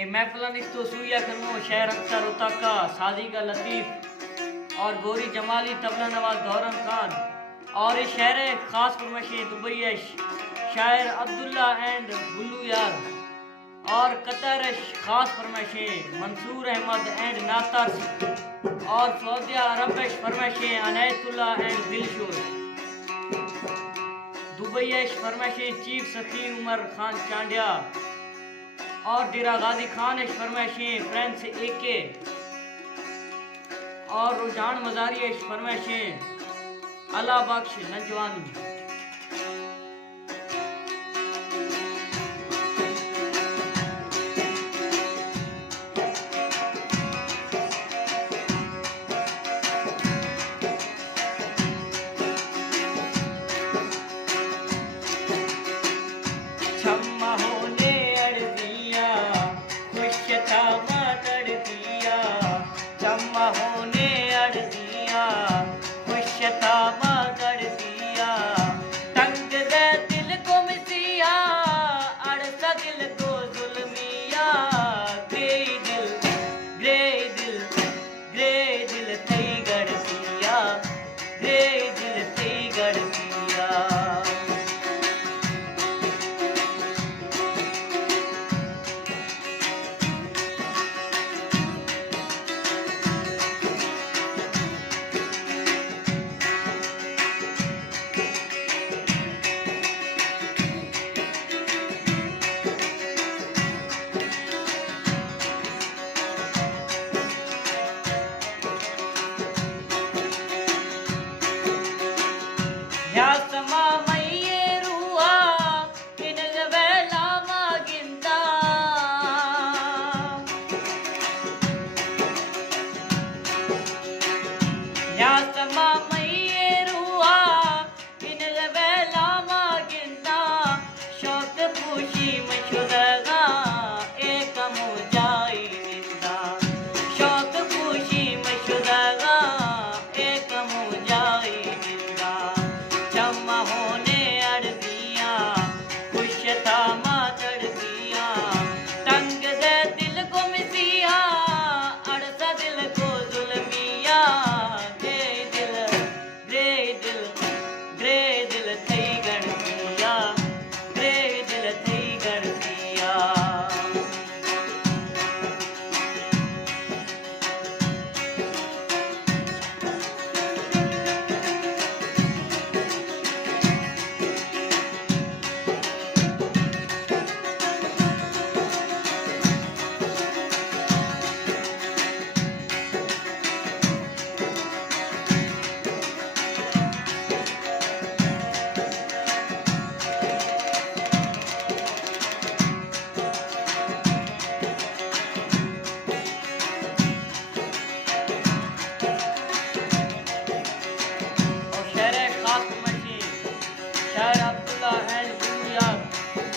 ए महफिलन इस्तो सुइया करूँ शहर अख्तर उताका साजिगा लतीफ़ और गोरी जमाली तबला नवाज दौरन खान और इस शहर खास फरमाइशें दुबई शायर अब्दुल्ला एंड बुल्लू यार और कतर खास फरमाइशें मंसूर अहमद एंड नातर और सऊदी अरब फरमाइशें अनायतुल्ला एंड दिलशोर दुबई फरमाइशें चीफ सफी उमर खान चांडिया और दिरा गाजी खान फरमाइशें फ्रेंस एके और रुझान मजारी फरमाइशें अला बख्श नजवानी।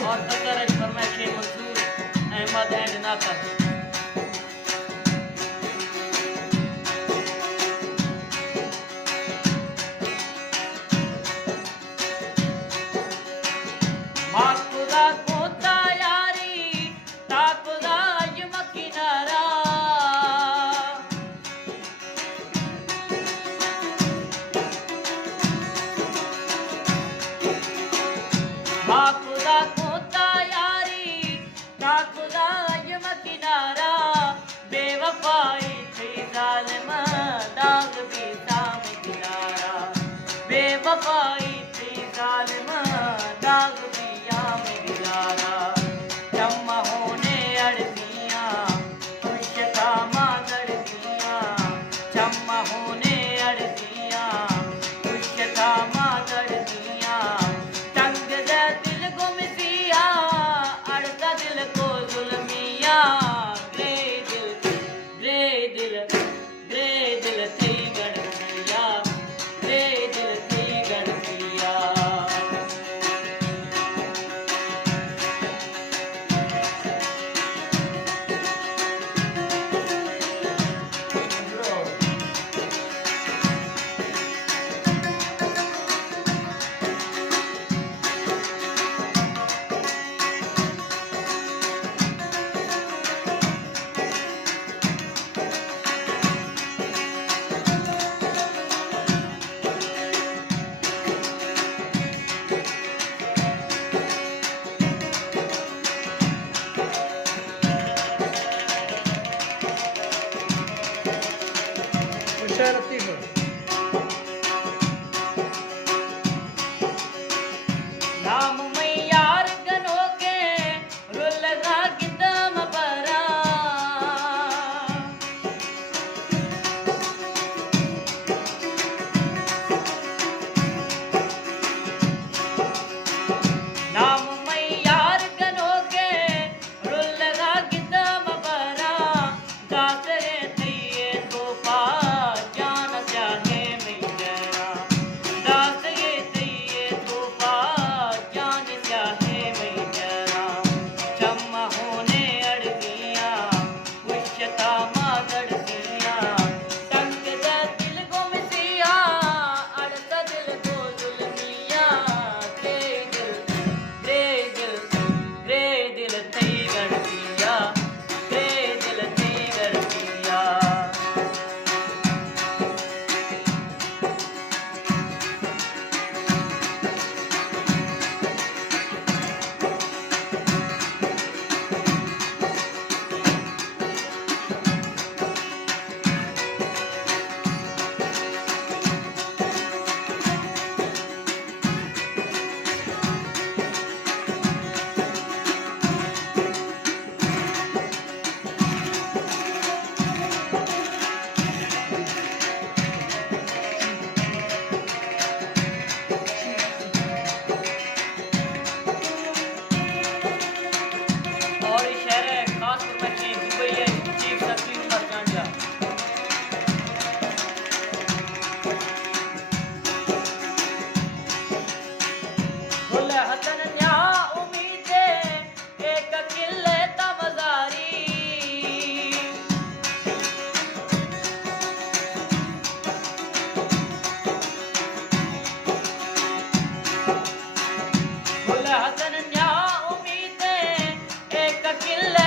और कतर फरमाइशें मंसूर अहमद एंड नातर। शायर लतीफ। नाम में यार गनो के रुलगा किदम बरा नाम में यार गनो के रुलगा किदम बरा दासरे दिए तो पा जान चाहे मैं जरा दासरे दिए तो पा जान चाहे मैं जरा चम्मा होने अड़गिया कुशता मादड़ दिया तंग दा दिल को मिसिया अड़ता दिल को जुल्मिया रे दिल थई गड़तिया रे दिल थई गड़तिया और ये शहर है खास फरमाइशी दुबई है चीफ सेक्रेटरी उमर चांडिया बोले हसन न्या उम्मीदे एक किले तमजारी बोले हसन न्या उम्मीदे एक किले